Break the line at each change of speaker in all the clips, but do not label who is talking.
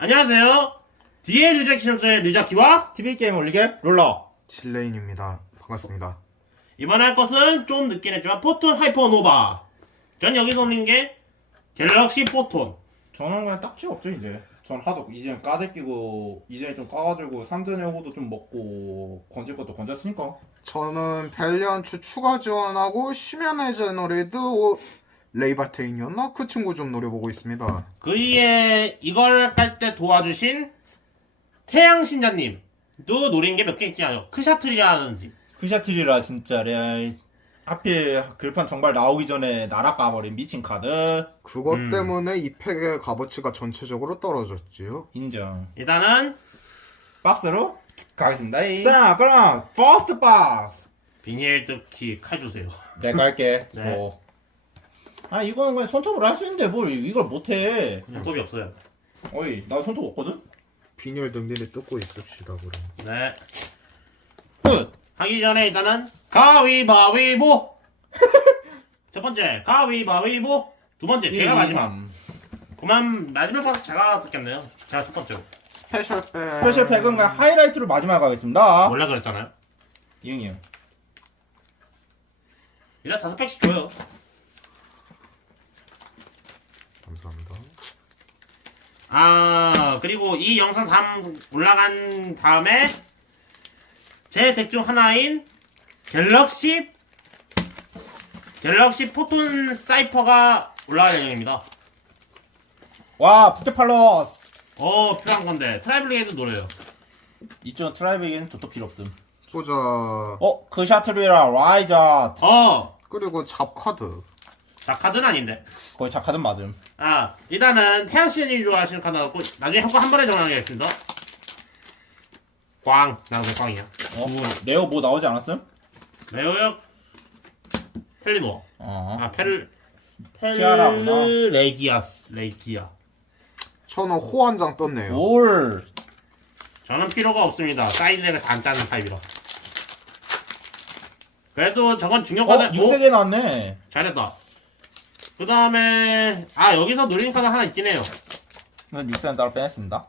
안녕하세요. DL 유적 시험소의 류자키와
TV게임 올리게 롤러
실레인입니다. 반갑습니다.
이번에 할 것은 좀 늦긴 했지만 포톤 하이퍼노바. 전 여기서 올린 게 갤럭시 포톤.
저는 그냥 딱지 없죠 이제. 전 하도 이제 까제 끼고 이제 좀 까가지고 3대 호도 좀 먹고 건질 것도 건졌으니까.
저는 밸리언츠 추가 지원하고 심연의 제너레드 레이바테인이었나? 그 친구 좀 노려보고 있습니다.
그이에 이걸 할 때 도와주신 태양신자님도 노린 게 몇 개 있지 않아요. 크샤트리라든지.
크샤트리라 진짜 레알 하필 글판 정발 나오기 전에 날아 까버린 미친 카드.
그것 때문에 이 팩의 값어치가 전체적으로 떨어졌지요.
인정.
일단은
박스로 가겠습니다. 자 그럼 퍼스트 박스
비닐 뜯기 칼 주세요.
내가 할게.
네.
아 이거는 그냥 손톱으로 할 수 있는데 뭘 이걸 못해.
손톱이 없어요.
어이 나 손톱 없거든?
비닐 등비를 뜯고 있읍시다 그럼.
네.
끝!
하기 전에 일단은 가위바위보. 첫 번째 가위바위보. 두 번째 제가 마지막. 그만 마지막 박스 제가 듣겠네요. 제가 첫 번째로.
스페셜 팩.
스페셜 팩은 그냥 하이라이트로 마지막 하겠습니다.
원래 그랬잖아요.
이응이응.
일단 5팩씩 줘요.
감사합니다.
아 그리고 이 영상 다음 올라간 다음에 제 덱 중 하나인 갤럭시 포톤 사이퍼가 올라갈 예정입니다.
와 푸테팔러스.
필요한 건데 트라이블리에도 노래요.
이쪽 트라이브에게는 저도 필요 없음.
보자.
그 샤트리라 라이자.
그리고 잡카드.
자 카드는 아닌데.
거의 작카든 맞음.
일단은 태양시연이 좋아하시는 카드 갖고 나중에 한 번에 정하겠습니다. 꽝 나오게 꽝이야.
레오 뭐 나오지 않았음?
레오역 펠리노어.
티아라구나.
레기아.
저는 호 한 장 떴네요.
올.
저는 필요가 없습니다. 사이드덱을 다 안 짜는 타입이라. 그래도 저건 중요 카드.
6세개 나왔네.
잘했다. 그 다음에 여기서 노리는 카드 하나 있긴 해요.
난 6세는 따로 빼냈습니다.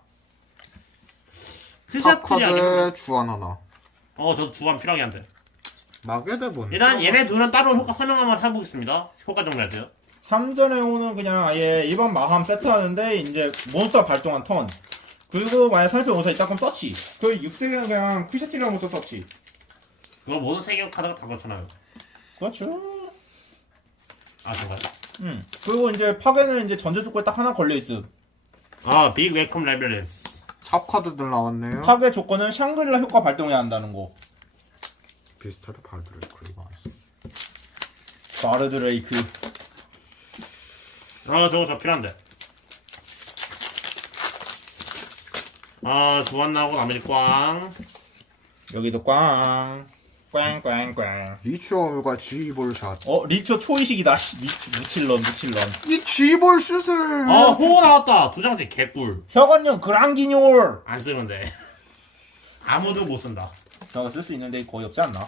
스샷트리 하긴
잡카드 주안 하나.
저도 주간 필요하긴 한데.
마게데본.
일단 얘네 둘은 따로 효과 설명 한번 해보겠습니다. 효과 정리하세요.
3전에 오는 그냥 아예 일반 마함 세트하는데 이제 몬스터 발동한 턴. 그리고 만약 살펴 오서 있다 그럼 서치. 그 6세계는 그냥 푸샤티라는 것도 서치.
그거 모든 세계 카드가 다 그렇잖아요.
그렇죠.
정말.
그리고 이제 파괴는 이제 전제 조건에 딱 하나 걸려있음.
빅 웨컴 레벨런스.
잡카드들 나왔네요.
파괴 조건은 샹그릴라 효과 발동해야 한다는 거.
비슷하다 발드를 그리고
바르드레이크.
저거 필요한데. 주안 나오고 나머지 꽝.
여기도 꽝. 꽝꽝꽝.
리추얼과 G볼샷.
리처 초이식이다. 무칠런.
이 G볼 슛을.
호호 나왔다. 두 장째 개꿀.
혁언형 그랑기뇰.
안 쓰는데. 아무도 못 쓴다.
저거 쓸 수 있는데 거의 없지 않나?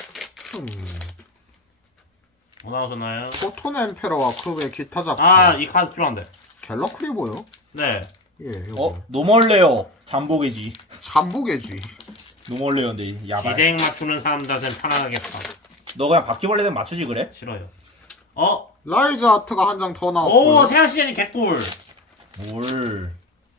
뭐 나오셨나요?
포톤 엠페러와 그 외 기타 잡카.
이 카드 필요한데.
갤럭리보요?
네.
예, 이거.
노멀레어. 잠복이지.
잠복의지.
노멀레어인데 야발.
기댕 맞추는 사람들한테는 편안하겠다.
너 그냥 바퀴벌레는 맞추지 그래?
싫어요.
라이즈 아트가 한 장 더 나왔고.
태양시즌이 개꿀.
뭘.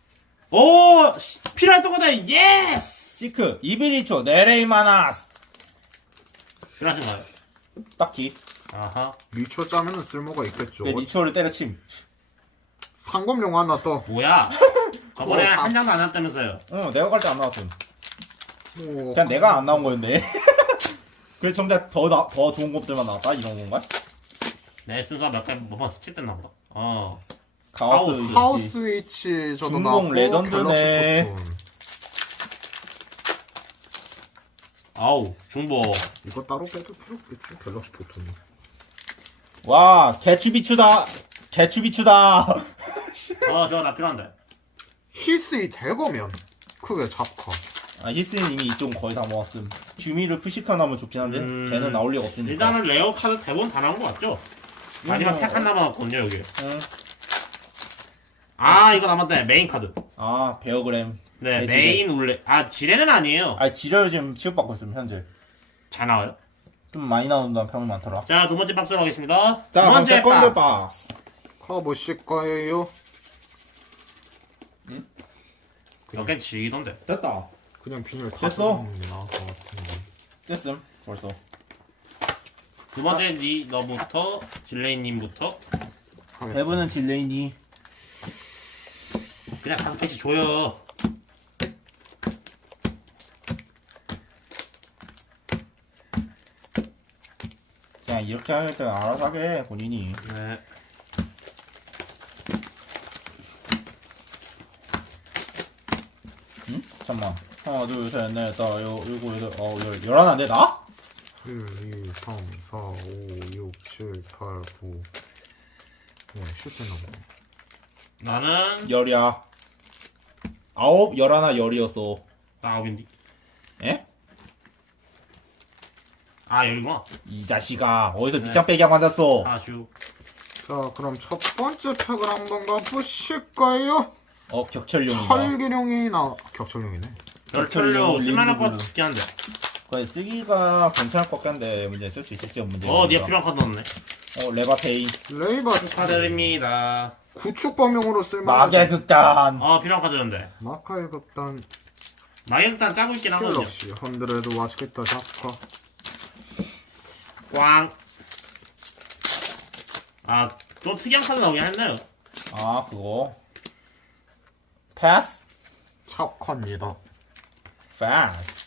필요했던 거다. 예스!
시크. 이비리초. 네레이마나스.
필요하신가요?
딱히.
아하.
리초 짜면은 쓸모가 있겠죠.
리초를 때려침.
상검용 하나 더.
뭐야? 저번에 한 장도 안 났다면서요.
내가 갈 때 안 나왔음.
오,
그냥 내가 안 나온 거였네. 그래서 정작 더 좋은 것들만 나왔다? 이런 건가?
내 순서 몇번 스킵됐나 보다.
가우스.
하우스 위치 저도
중공
나왔고.
레전드네.
갤럭시 포톤.
중보.
이거 따로 빼도 필요 없겠지. 갤럭시 포톤이.
와, 개추비추다.
저거 나 필요한데.
히스이 대거면 크게 잡카.
히스는 이미 이쪽 거의 다 모았음. 주미를 푸시카 나면 좋긴 한데 걔는 나올 리가 없으니까.
일단은 레어 카드 대본 다 나온 거 같죠? 마지막 팩 한 남았거든요 여기. 아 이거 남았네. 메인 카드.
아 베어그램.
네
대지레.
메인 울레. 아 지뢰는 아니에요.
아 지뢰를 지금 취급받고 있음 현재.
잘 나와요.
좀 많이 나온다는 평이 많더라.
자 두 번째 박스로 가겠습니다.
자
두
그럼
번째
세컨드
박스.
박스.
가보실 거예요.
몇개 지기던데.
됐다.
그냥 비닐 다
됐어?
뜯는 나을 것 같은데.
됐음 벌써.
두 번째 니 너부터 질레이님부터
대부는 질레인이.
그냥 5개씩 줘요.
그냥 이렇게 하겠다 알아서 하게 본인이.
네.
응? 잠깐만. 하나 둘셋넷 다섯 일곱 여덟 열하나 내 나?
1, 2, 3, 4, 5, 6, 7, 8, 9. 네, 실제 나오네.
나는
열이야. 아홉 열하나 열이었어.
나 9인데.
에?
아 여기구나.
이 자식아 어디서
네.
밑장 빼기 맞았어.
아슈.
자, 그럼 첫 번째 팩을 한번 가보실까요?
격철용이다.
철기룡이 격철룡이네.
열철료 쓸만할 것
림브드.
같긴 한데.
그래 쓰기가 괜찮을 것 같은데 문제 쓸 수 있을지 문제.
니가 필요한 카드 넣었네.
레바테인.
레이바
축하드립니다.
구축 범용으로 쓸만한
마계 극단.
필요한 카드였는데.
마카의 극단
마이크단 짜고 있긴 하거든요.
갤럭시 헌드레드 맛있겠다 잡카.
꽝. 또 특이한 카드 나오긴 했네요.
그거. 패스.
잡카입니다.
패스.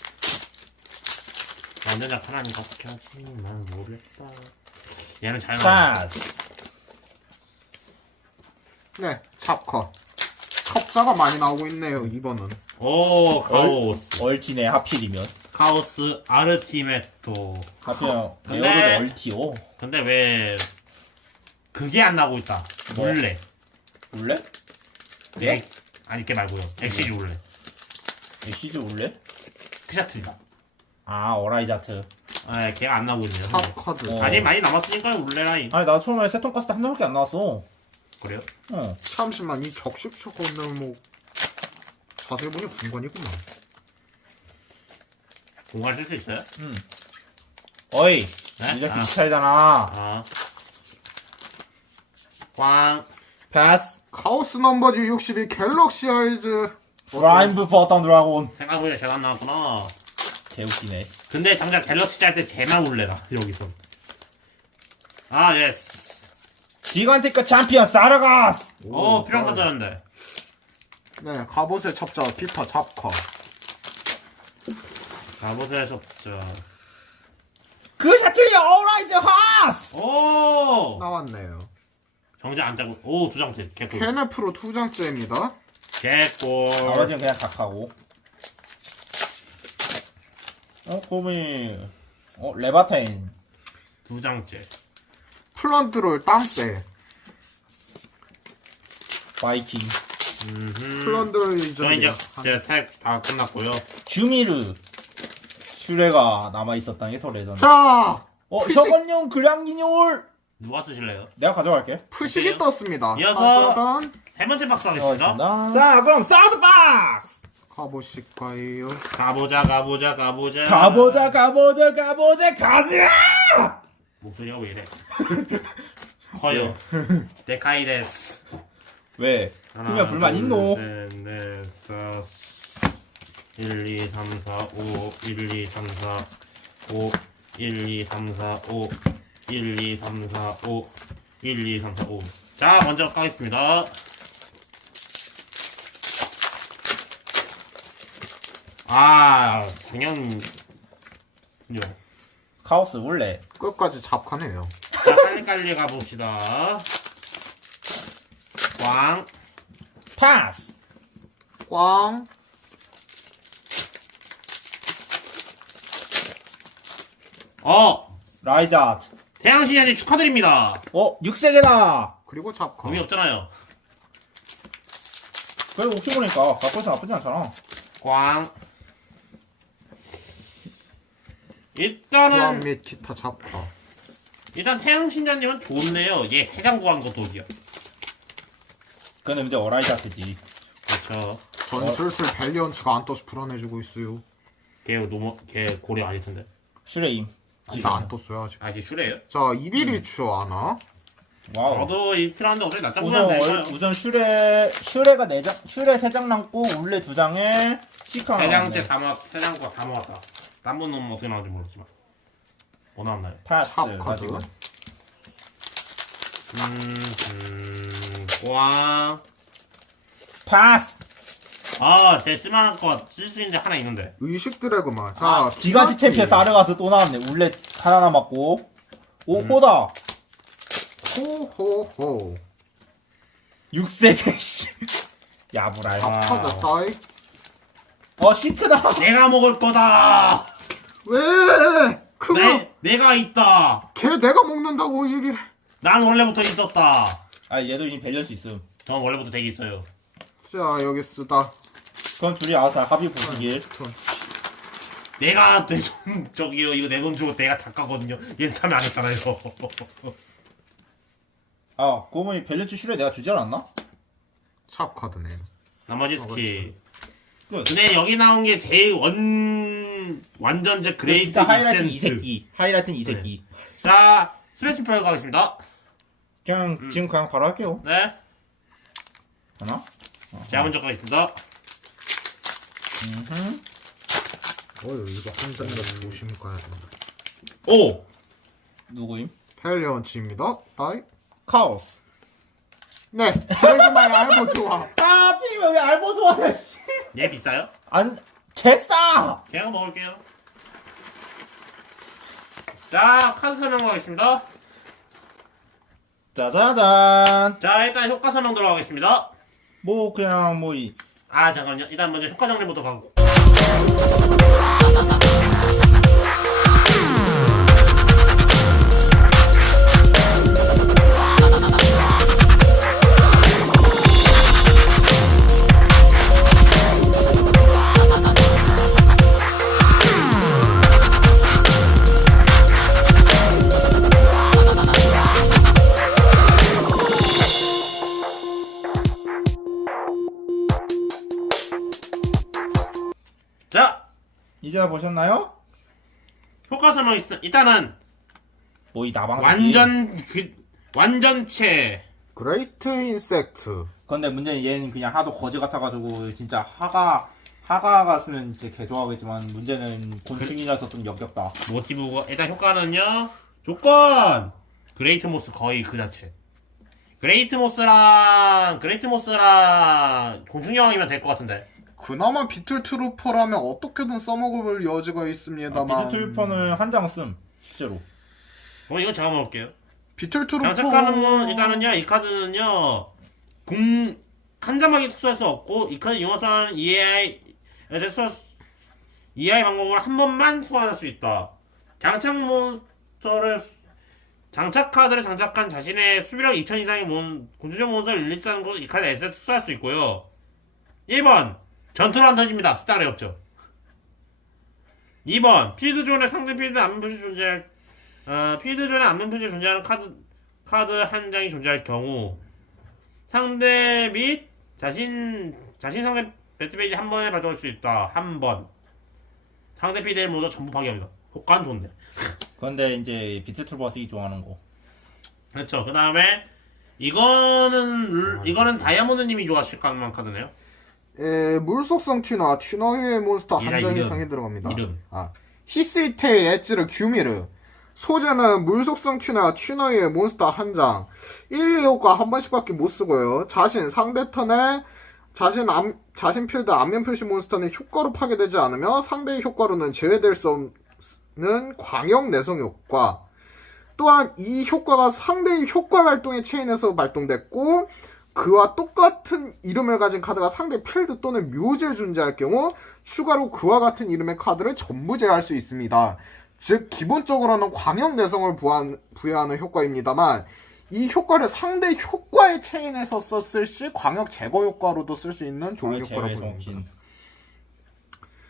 완전 약하니까 어떻게 하지? 난 모르겠다. 얘는 잘 나와.
패스.
네, 잡카. 컵자가 많이 나오고 있네요. 이번은
오, 카오스.
얼티네 하필이면.
카오스 아르티메토.
하필이면
근데-
베어그도 얼티오.
근데 왜 그게 안 나오고 있다.
뭐?
울레.
울래?
네? 아니 걔 말고요. 엑시즈 울레.
시즈 울래?
크샤트리다.
어라이자트.
걔가 안 나오고 있네요.
잡카드.
어.
아니 많이 남았으니까 울레라인.
아니 나 처음에 세톤 가스 한 달밖에 안 나왔어.
그래요?
잠시만 이 적십초 건널 뭐 자세히 보니 공간이구나.
공간 쓸 수 있어요?
어이
네?
이렇게
아.
미차이잖아.
꽝.
패스.
카오스 넘버즈 62 갤럭시 아이즈.
프라임브 버튼 드라곤.
생각보다 잘 안 나왔구나.
개웃기네.
근데 장작 갤럭시 짤 때 쟤만 울레라. 여기서. 예스.
기간티크 챔피언 사르가스.
필요한 카드였는데.
네, 갑옷의 첩자 피파 잡카.
갑옷에서 저.
그 샤츠의 어라이즈 핫.
오!
나왔네요.
정작 안 짜고. 오, 두 장째. 개꿀.
케네프로 2장째입니다.
개꿀.
나머지는 그냥 각하고. 고미. 레바테인.
두 장째.
플런트롤 땅빼.
바이킹.
플런트롤
저 이제 색다 끝났고요.
주미르. 슈레가 남아있었다는 게 더 레전드.
자,
혁원용 그량기뇨울.
누가 쓰실래요?
내가 가져갈게.
푸식이
오케이요.
떴습니다.
이어서
짜잔.
세 번째 박스 하겠습니다.
자 그럼 사우드 박스.
가보실까요?
가보자.
가자.
목소리가 왜 이래? 커요. 데카이데스.
왜? 그러면 불만 있노?
넷, 다섯. 1, 2, 3, 4, 5. 1, 2, 3, 4, 5. 1, 2, 3, 4, 5. 1, 2, 3, 4, 5. 1, 2, 3, 4, 5. 자, 먼저 가겠습니다. 당연히요.
카오스 원래.
끝까지 잡카네요.
자, 빨리 가봅시다. 꽝.
파스.
꽝.
라이자트.
태양신현님 축하드립니다.
6세계다.
그리고 잡카.
의미 없잖아요.
그래 혹시 보니까 가끔씩 나쁘지 않잖아.
꽝.
교환
일단은
및 기타 잡카.
태양신현님은 좋네요. 얘 3장 구한 거 독이야.
그건 문제 어라이자트지.
그렇죠.
전 슬슬 밸리언츠가 안 떠서 불안해지고 있어요.
걔 고려 아닐 텐데.
슈레임.
나 안 떴어요 아직.
아 이제 슈레예요?
자 이비리추 하나.
와우.
저도 이 필요한데 어차피 낮다
우선
보면
우선 슈레가 4장, 슈레 3장 남고 울레 2장에 시카 하나
대장째
남네.
다 대장과 다 모았다. 딴 분은 어떻게 나오는지 모르겠지만. 뭐 나왔나요?
파스
탑 카드.
가지고.
꽝.
파스.
아, 제 쓸만한 거 쓸 수 있는 데 하나 있는데.
의식 드래그만. 자
아, 기가지 챔피언 사르가스 또 나왔네. 울레 하나 남았고. 오 호다.
호호호.
6세대 씨. 야부랄.
자 카드 따이.
시크다.
내가 먹을 거다.
왜? 그거
내가 있다.
걔 내가 먹는다고 얘기를.
난 원래부터 있었다.
아 얘도 이미 밸런스 있음.
전 원래부터 되게 있어요.
자 여기 쓰다.
그럼 둘이 알아서 합의 보시길.
내가 저기요 이거 내 돈 주고 내가 작가거든요. 얘는 참여 안 했잖아요.
아 그러면 밸런스 슈레 내가 주지 않았나?
샵 카드네.
나머지 스킬.
끝.
근데 여기 나온 게 제일 완전제 그레이트
진짜 하이라이트는 이
이센트.
새끼. 하이라이트는 이 새끼.
자 스트레칭 표 가겠습니다.
그냥 지금 그냥 바로 할게요.
네.
하나.
제가 먼저 가겠습니다.
이거 한 장이라 조심히 가야 된다.
오.
누구임?
펠리언츠입니다. 따이.
카오스.
네. 드래그만의 알고 좋아.
아 피면 왜 알보 좋아해? 씨.
얘 비싸요?
안 개싸.
제가 먹을게요. 자 카드 설명 가겠습니다.
짜자잔.
자 일단 효과 설명 들어가겠습니다.
뭐 그냥 뭐 이.
아 잠깐만요. 일단 먼저 효과 정리부터 가고. 자
이제 보셨나요?
효과 설명 일단은
뭐 이 나방.
완전체.
그레이트 인섹트.
근데 문제는 얘는 그냥 하도 거지 같아가지고 진짜 하가가 쓰면 진짜 개 좋아하겠지만 문제는 곤충이라서 좀 역겹다.
모티브가 일단 효과는요. 조건 그레이트 모스 거의 그 자체. 그레이트 모스랑 곤충여왕이면 될 것 같은데.
그나마 비틀 트루퍼라면 어떻게든 써먹을 여지가 있습니다만.
비트툴퍼는 한 장 쓴 실제로.
이건 제가 먹을게요.
비틀 트루퍼.
장착하는 일단은요 이 카드는요 한 장밖에 특수할 수 없고 이 카드 융합선 EI 방법을 한 번만 소환할 수 있다. 장착 카드를 장착한 자신의 수비력 2000 이상의 곤충적 몬스터를 릴리스하는 것을 이 카드 S에 특수할 수 있고요. 1번 전투로 안 던집니다. 스타일이 없죠. 2번 필드존에 상대 필드 안면 표시 존재할 필드존에 안면 표시 존재하는 카드 한 장이 존재할 경우 상대 및 자신 상대 배트페이지 한 번에 발동할 수 있다. 한 번. 상대 필드의 모두 전부 파괴합니다. 효과는 좋은데.
그런데 이제 비트툴퍼가 쓰기 좋아하는 거.
그렇죠. 그 다음에 이거는 다이아몬드님이 좋아하실 만한 카드네요.
물속성 튜너의 몬스터 한
얘라
장
이름.
이상이 들어갑니다.
이름.
히스이테이 엣지르 규미르. 소재는 물속성 튜너의 몬스터 한 장. 1, 2 효과 한 번씩밖에 못 쓰고요. 상대 턴에 자신 필드 안면 표시 몬스터는 효과로 파괴되지 않으며 상대의 효과로는 제외될 수 없는 광역 내성 효과. 또한 이 효과가 상대의 효과 발동의 체인에서 발동됐고 그와 똑같은 이름을 가진 카드가 상대 필드 또는 묘지에 존재할 경우 추가로 그와 같은 이름의 카드를 전부 제외할 수 있습니다. 즉 기본적으로는 광역 내성을 부여하는 효과입니다만 이 효과를 상대 효과의 체인에서 썼을 시 광역 제거 효과로도 쓸 수 있는 좋은 효과라고 봅니다.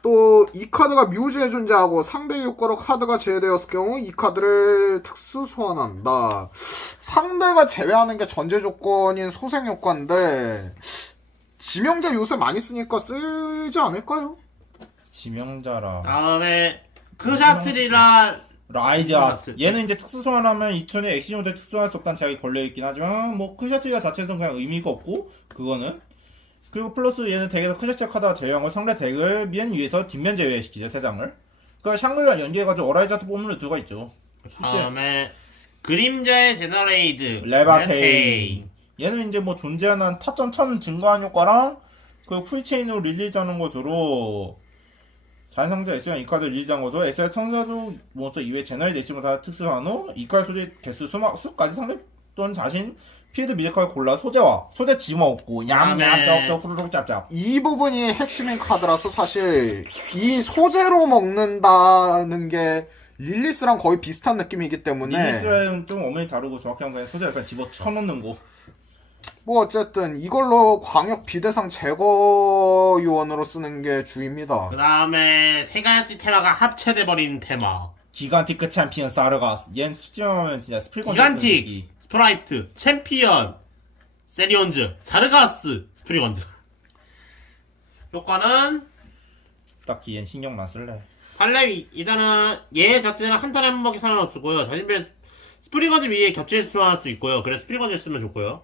또 이 카드가 묘지에 존재하고 상대의 효과로 카드가 제외되었을 경우 이 카드를 특수 소환한다. 상대가 제외하는 게 전제 조건인 소생 효과인데 지명자 요새 많이 쓰니까 쓰지 않을까요?
지명자라.
다음에 크샤트리라
라이즈아트. 얘는 이제 특수 소환하면 이 턴에 액션 모델 특수할 수 없다는 제약이 걸려있긴 하지만 뭐 크샤트리아 자체에서는 그냥 의미가 없고 그거는. 그리고 플러스 얘는 덱에서 크샤트리아 카드가 제외한 걸 상대 덱을 맨 위에서 뒷면 제외시키죠 3장을. 그러니까 샹글리랑 연계해가지고 어라이즈아트 뽑는 루트가 있죠.
다음에 그림자의 제너레이드
레바테인. 얘는 이제 뭐 존재하는 타점 1000 증가한 효과랑 그 풀체인으로 릴리즈하는 것으로 자연상자 S랑 이 카드 릴리즈한 것으로 S의 청사수 몬스터 이외 제너레이 내시문사 특수한 후 이 카드 소재 개수 수까지 상대 또는 자신 필드 미드카드 골라 소재 집어먹고 얌얌 쩝쩝 후루룩 짭짭.
이 부분이 핵심인 카드라서 사실 이 소재로 먹는다는 게 릴리스랑 거의 비슷한 느낌이기 때문에
릴리스랑 좀 어머니 다르고 정확히 하면 소재 약간 집어 쳐넣는 거.
뭐 어쨌든 이걸로 광역 비대상 제거 요원으로 쓰는 게 주입니다.
그 다음에 세 가지 테마가 합체돼버린 테마.
기간티크 챔피언 사르가스. 얘는 수치하면 진짜 스프리건
기간틱, 스프라이트, 챔피언, 세리온즈, 사르가스, 스프리건즈. 효과는
딱히 얜 신경만 쓸래.
팔레 일단은 얘 자체는 한 턴에 한 번밖에 상관없고요. 자신별 스프리건즈 위에 겹칠 수할 수 있고요. 그래서 스프리건즈 쓰면 좋고요.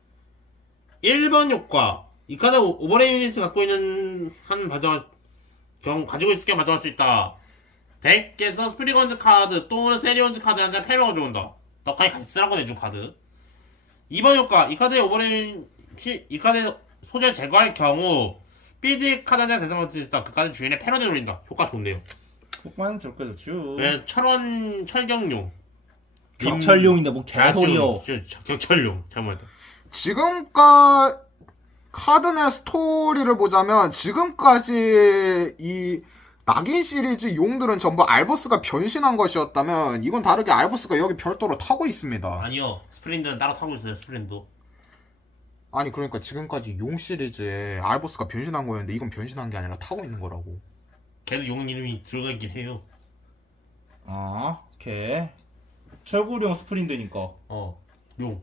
1번 효과. 이 카드 오버레이 유닛을 갖고 있는 한 가지고 있을 게 발동할 수 있다. 덱에서 스프리건즈 카드 또는 세리온즈 카드 한 장 패러가 들어온다. 너까지 같이 쓰라고 내준 카드. 2번 효과. 이 카드의 이 카드의 소재를 제거할 경우 비드 카드 한 장 대상을 쓸 수 있다. 그 카드 주인의 패러에 돌린다. 효과 좋네요.
효과는 저렇게 좋죠.
그래 철원 철경용.
격철용인데 뭐 개소리여.
격철용. 잘못했다.
지금까지 카드 내 스토리를 보자면 지금까지 이 낙인 시리즈 용들은 전부 알보스가 변신한 것이었다면 이건 다르게 알보스가 여기 별도로 타고 있습니다.
아니요. 스프린드는 따로 타고 있어요. 스프린드.
아니 그러니까 지금까지 용 시리즈에 알보스가 변신한 거였는데 이건 변신한 게 아니라 타고 있는 거라고.
걔도 용 이름이 들어가긴 해요.
아, 걔 철구령 스프린드니까.
용.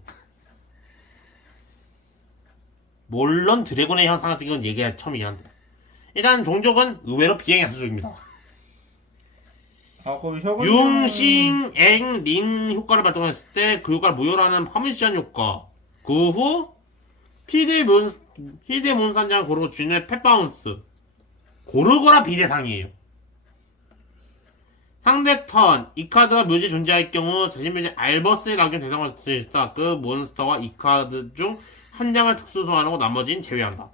물론 드래곤의 현상 같은 건 얘기가 처음이긴 한데 일단 종족은 의외로 비행의 수족입니다.
아, 그 혁은
융싱 링 효과를 발동했을 때 그 효과를 무효라는 퍼미션 효과. 그 후 필드의 몬스 한 장을 고르고 주인의 펫바운스. 고르거라 비대상이에요. 상대 턴, 이 카드가 묘지에 존재할 경우 자신 묘지 알버스의 낙연 대상을 쓸 수 있다. 그 몬스터와 이 카드 중 한 장을 특수 소환하고 나머지는 제외한다.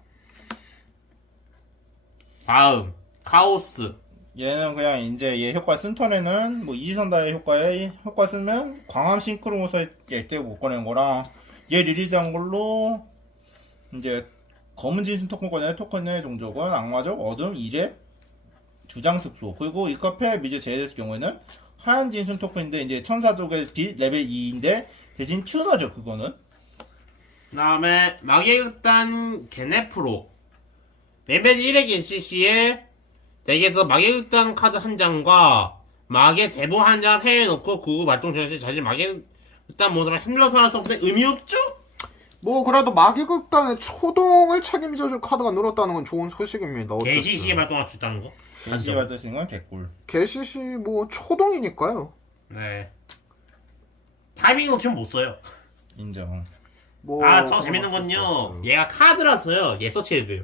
다음 카오스.
얘는 그냥 이제 얘 효과 쓴 턴에는 뭐 이지선다의 효과 쓰면 광암 싱크로모서에 깨고 못 꺼낸 거랑 얘 리리즈한 걸로 이제 검은 진순 토큰의 종족은 악마적 어둠 2렙 2장 특수. 그리고 이 카페 미제 제외됐을 경우에는 하얀 진순 토큰인데 이제 천사족의 빛 레벨 2인데 대신 튜너죠 그거는.
그 다음에 마계의 극단 게네프로. 레벨 1의 NCC에 덱에서 마계의 극단 카드 한 장과 마계 대보 한 장 회에 넣고 그 후 발동 전시 자신 마계의 극단 모드를 핸들러 소환할 수 없는데 의미 없죠?
뭐 그래도 마계극단의 초동을 책임져줄 카드가 늘었다는 건 좋은 소식입니다. 어쨌든.
개시시에 발동할 수 있다는 거.
다시 받을 수 있는 건 개꿀.
개시시 뭐 초동이니까요.
네. 타이밍 없이는 못 써요.
인정.
뭐
더 재밌는 건요. 얘가 카드라서요. 얘 서치해도 돼요.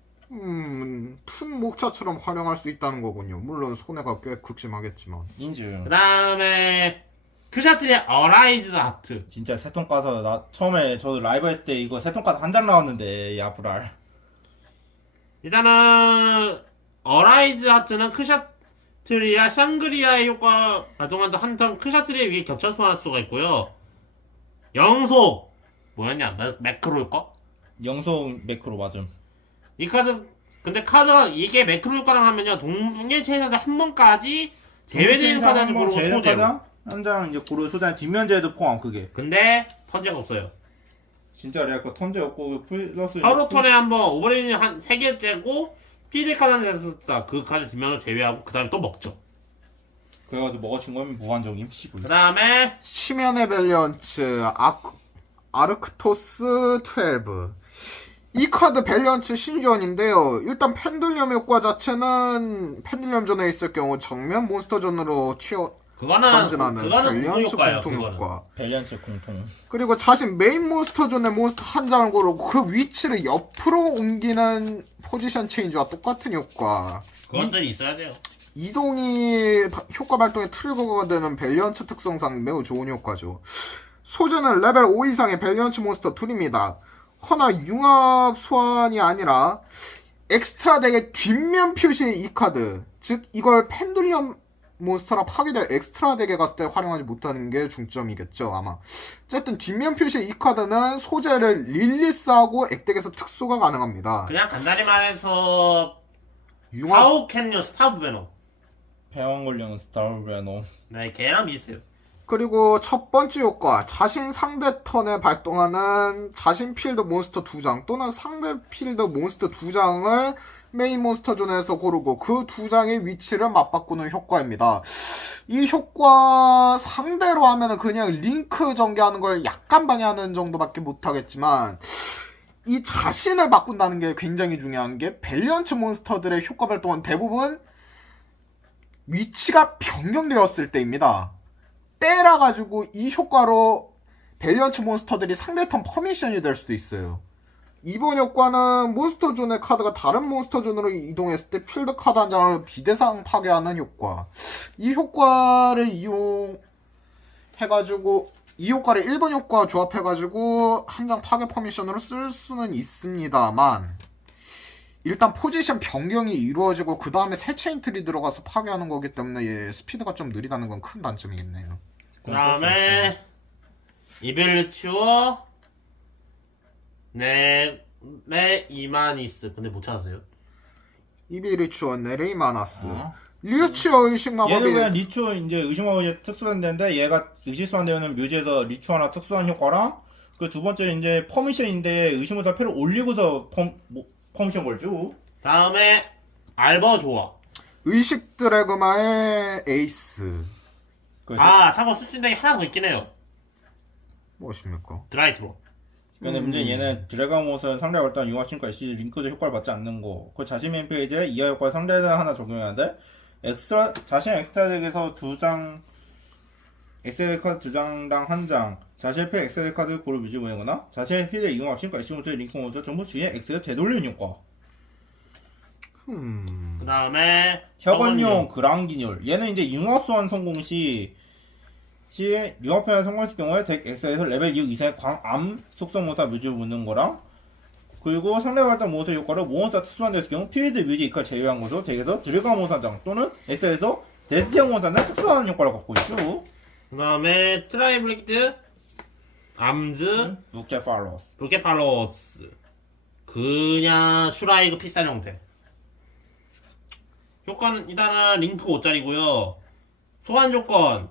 푼 목차처럼 활용할 수 있다는 거군요. 물론 손해가 꽤 극심하겠지만.
인증.
그 다음에 크샤트리의 어라이즈 하트.
진짜 세통 까서 나 처음에 저도 라이브 했을 때 이거 세통 까서 한 장 나왔는데 이 아프랄.
일단은 어라이즈 하트는 크샤트리아 샹그리아의 효과 발동한다 한 턴 크샤트리아 위에 겹쳐 소환할 수가 있고요. 영속 뭐였냐 매크로 효과?
영속 매크로 맞음.
이 카드 근데 카드가 이게 매크로 효과랑 하면요 동일체에서 한 번까지 제외되는 카드 한 고르고 소재로.
한장 이제 고르 소장 뒷면제도 포함 그게.
근데 턴제가 없어요.
진짜 레아거 턴제 없고 플러스
하루 턴에 한 번 오버레인이 한 3개째고 필드 카드에서 썼다. 그 카드 뒷면을 제외하고 그 다음에 또 먹죠.
그래가지고 먹어준 거면 무한정임.
그 다음에
치면의 밸런츠 아르크토스 12. 이 카드 밸런츠 신지원인데요. 일단 펜듈럼 효과 자체는 펜듈럼 존에 있을 경우 정면 몬스터 존으로 전진하는
그거는 공통
밸런츠
효과예요.
공통
그거는.
효과.
밸런스 공통.
그리고 자신 메인 몬스터 존의 몬스터 한 장을 고르고 그 위치를 옆으로 옮기는 포지션 체인지와 똑같은 효과.
그것들이 있어야 돼요.
이동이 효과 발동의 트리거가 되는 밸런츠 특성상 매우 좋은 효과죠. 소재는 레벨 5 이상의 밸런츠 몬스터 둘입니다. 허나 융합 소환이 아니라 엑스트라 덱의 뒷면 표시의 이 카드, 즉 이걸 펜듈럼 몬스터라 파괴될 엑스트라 덱에 갔을 때 활용하지 못하는 게 중점이겠죠 아마. 어쨌든 뒷면 표시의 이 카드는 소재를 릴리스하고 액덱에서 특수가 가능합니다.
그냥 간단히 말해서
융합
파워 캔yon 스타브 베놈.
배왕 걸려는 스타르베노.
네, 걔랑 비슷해요.
그리고 첫 번째 효과, 자신 상대 턴에 발동하는 자신 필드 몬스터 2장 또는 상대 필드 몬스터 2장을 메인 몬스터 존에서 고르고 그 2장의 위치를 맞바꾸는 효과입니다. 이 효과 상대로 하면은 그냥 링크 전개하는 걸 약간 방해하는 정도밖에 못하겠지만, 이 자신을 바꾼다는 게 굉장히 중요한 게, 밸런츠 몬스터들의 효과 발동은 대부분 위치가 변경되었을 때입니다. 때라가지고 이 효과로 밸런츠 몬스터들이 상대 턴 퍼미션이 될 수도 있어요. 이번 효과는 몬스터 존의 카드가 다른 몬스터 존으로 이동했을 때 필드 카드 한 장을 비대상 파괴하는 효과. 이 효과를 이용해가지고 이 효과를 1번 효과 조합해가지고 한 장 파괴 퍼미션으로 쓸 수는 있습니다만, 일단 포지션 변경이 이루어지고 그 다음에 새 체인 트리 들어가서 파괴하는 거기 때문에 스피드가 좀 느리다는 건 큰 단점이겠네요.
그 다음에 이벨리추어 네레이마니스. 근데 못 찾았어요.
이비리추어 네레이마나스.
어?
리우치어 의식 마법이
얘는 그냥 리추 이제 의식마법이 특수한데인데, 얘가 의식소환되는 묘지에서 리추 하나 특수한 효과랑, 그 두 번째 이제 퍼미션인데 의식무사 패를 올리고서 퍼미션 걸죠.
다음에 알버 조어.
의식 드래그마의 에이스.
그래서
아, 참고 수준덱이 하나 더 있긴 해요.
무엇입니까?
드라이트로.
근데 문제 얘는 드래곤못은 상대가 일단 융합신과 SC 링크도 효과를 받지 않는 거. 그 자신 메인 페이지에 이하 효과 상대에 하나 적용해야 돼. 자신 엑스트라 덱에서 2장 엑셀 카드 2장당 1장, 자신의 패 엑셀 카드 고를 뮤직 보내거나 자신의 필드에 융합신과 SC 몬스터의 링크 몬스터 전부 주위에 엑셀을 되돌리는 효과.
그 다음에
혁언용 그랑기뉴얼. 얘는 이제 융합 소환 성공 시 융합편을 성공했을 경우에 덱 X에서 레벨 2 이상의 광암 속성 몬스터 뮤직을 묻는 거랑, 그리고 상대가 발동 몬스터 효과를 몬스터 특수한 됐을 경우 필드 뮤직 이카 제외한 것으로 덱에서 드래곤 몬스터 한 장 또는 X에서 데스티아 몬스터 한 장 특수한 효과를 갖고 있죠.
그 다음에 트라이블리드 암즈
루케팔로스.
로켓팔로스. 그냥 슈라이그 비싼 형태. 효과는 일단은 링크 5짜리고요. 소환 조건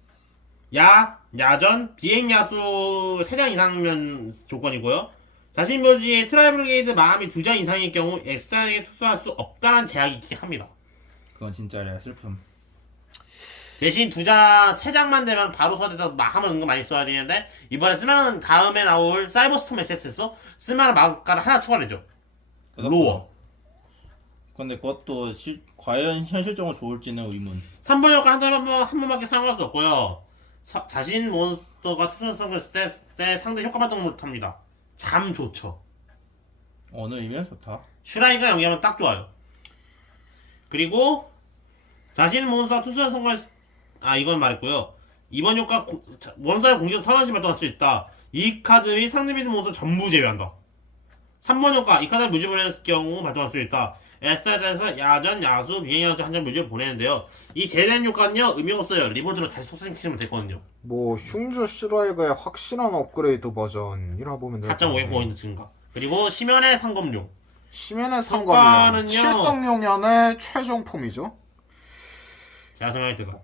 야전, 비행야수 3장 이상이면 조건이고요. 자신 묘지에 트라이블 게이드 마음이 2장 이상일 경우 엑스트라에게 특수할 수 없다는 제약이 있긴 합니다.
그건 진짜래. 슬픔.
대신 3장만 되면 바로 소환돼서 막 하면 은근 많이 써야 되는데, 이번에 쓸만한 다음에 나올 사이버스톰 SS에서 쓸만한 마법카드 하나 추가되죠. 로어.
근데 그것도 과연 현실적으로 좋을지는 의문.
3번 효과 한 번밖에 사용할 수 없고요. 자신 몬스터가 투선성을 했을 때 상대 효과 발동 못합니다. 참 좋죠.
어느 의미는 좋다.
슈라이가 연기하면 딱 좋아요. 그리고 자신 몬스터가 투선 성공했 이건 말했고요. 이번 효과 원사의 공격 선언시 발동할 수 있다. 이 카드 및 상대 비드 몬스터 전부 제외한다. 3번 효과 이 카드를 뮤지 보냈을 경우 발동할 수 있다. 에스타에서 야전, 야수, 비행야수 한장 뮤지를 보내는데요. 이 제외된 효과는요 의미가 없어요. 리본으로 다시 속삭이시면 됐거든요.
뭐 흉주 슈라이그의 확실한 업그레이드 버전이라 보면 돼요.
4.5의 포인트 증가. 그리고 심연의 상검용.
심연의
성과는요?
상검은 실성용연의 최종 폼이죠.
제가 설명할 때가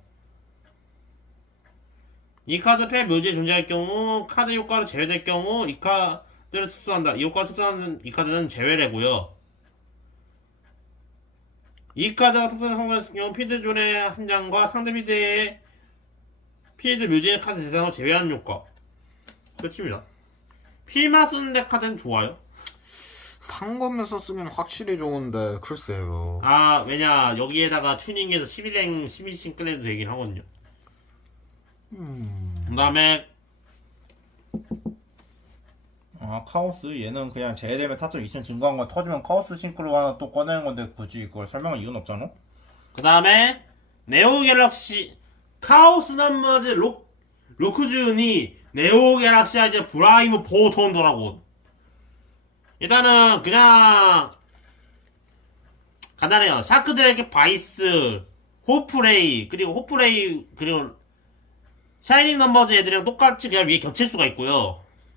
이 카드 패 묘지에 존재할 경우 카드 효과로 제외될 경우 이 카드를 특수한다. 이 효과를 특수하는 이 카드는 제외되고요. 이 카드가 특성을 성공했을 경우 필드존의 한 장과 상대 필드의 필드 묘지의 카드 대상을 제외하는 효과. 끝입니다. 필마 쓰는 데 카드는 좋아요.
상검에서 쓰면 확실히 좋은데 글쎄요.
아 왜냐 여기에다가 튜닝해서 11행 12신 꺼내도 되긴 하거든요. 그 다음에
아 카오스 얘는 그냥 제외되면 타점 2000 증가한 거 터지면 카오스 싱크로 하나 또 꺼내는 건데 굳이 그걸 설명할 이유는 없잖아.
그 다음에 네오 갤럭시 카오스 넘버즈 로크준이 네오 갤럭시와 이제 브라이브 보톤더라고. 일단은 그냥 간단해요. 샤크 드래기 바이스 호프레이 그리고 샤이닝 넘버즈 애들이랑 똑같이 그냥 위에 겹칠 수가 있고요.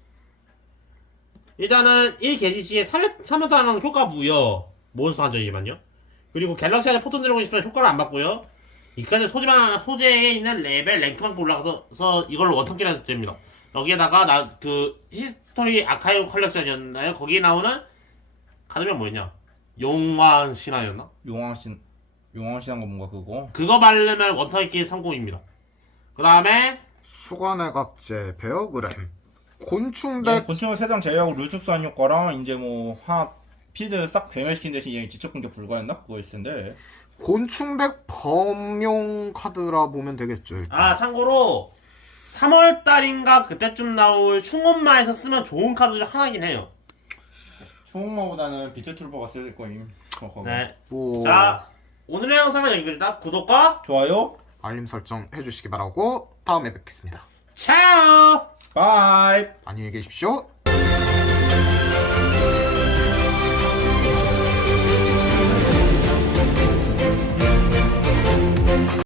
일단은 1게시시에 3회 하는 효과 부여 몬스터 한정이지만요. 그리고 갤럭시 안에 포톤 들어오고 싶으면 효과를 안 받고요. 이까지 소재에 있는 레벨 랭크만큼 올라가서 이걸로 원턴킬 해도 됩니다. 여기에다가 그 히스토리 아카이브 컬렉션이었나요? 거기에 나오는 카드명 뭐였냐? 용왕 신화였나?
용왕신 한 거 뭔가 그거.
그거 바르면 원턴킬 성공입니다. 그 다음에
수관의 각재, 베어그램,
얘
곤충덱.
곤충을 3장 제외하고 룰특수한 효과랑 이제 뭐 하나 필드 싹 괴멸시킨 대신 얘 지적 공격 불가였나? 그거 있을 텐데.
곤충덱 범용 카드라 보면 되겠죠. 일단.
아 참고로 3월달인가 그때쯤 나올 흉엄마에서 쓰면 좋은 카드 중 하나긴 해요.
초홍마보다는 비트툴버가 쓸 거임.
네.
뭐
자 오늘의 영상은 여기까지다. 구독과
좋아요.
알림 설정 해주시기 바라고 다음에 뵙겠습니다.
차오.
바이.
안녕히 계십시오.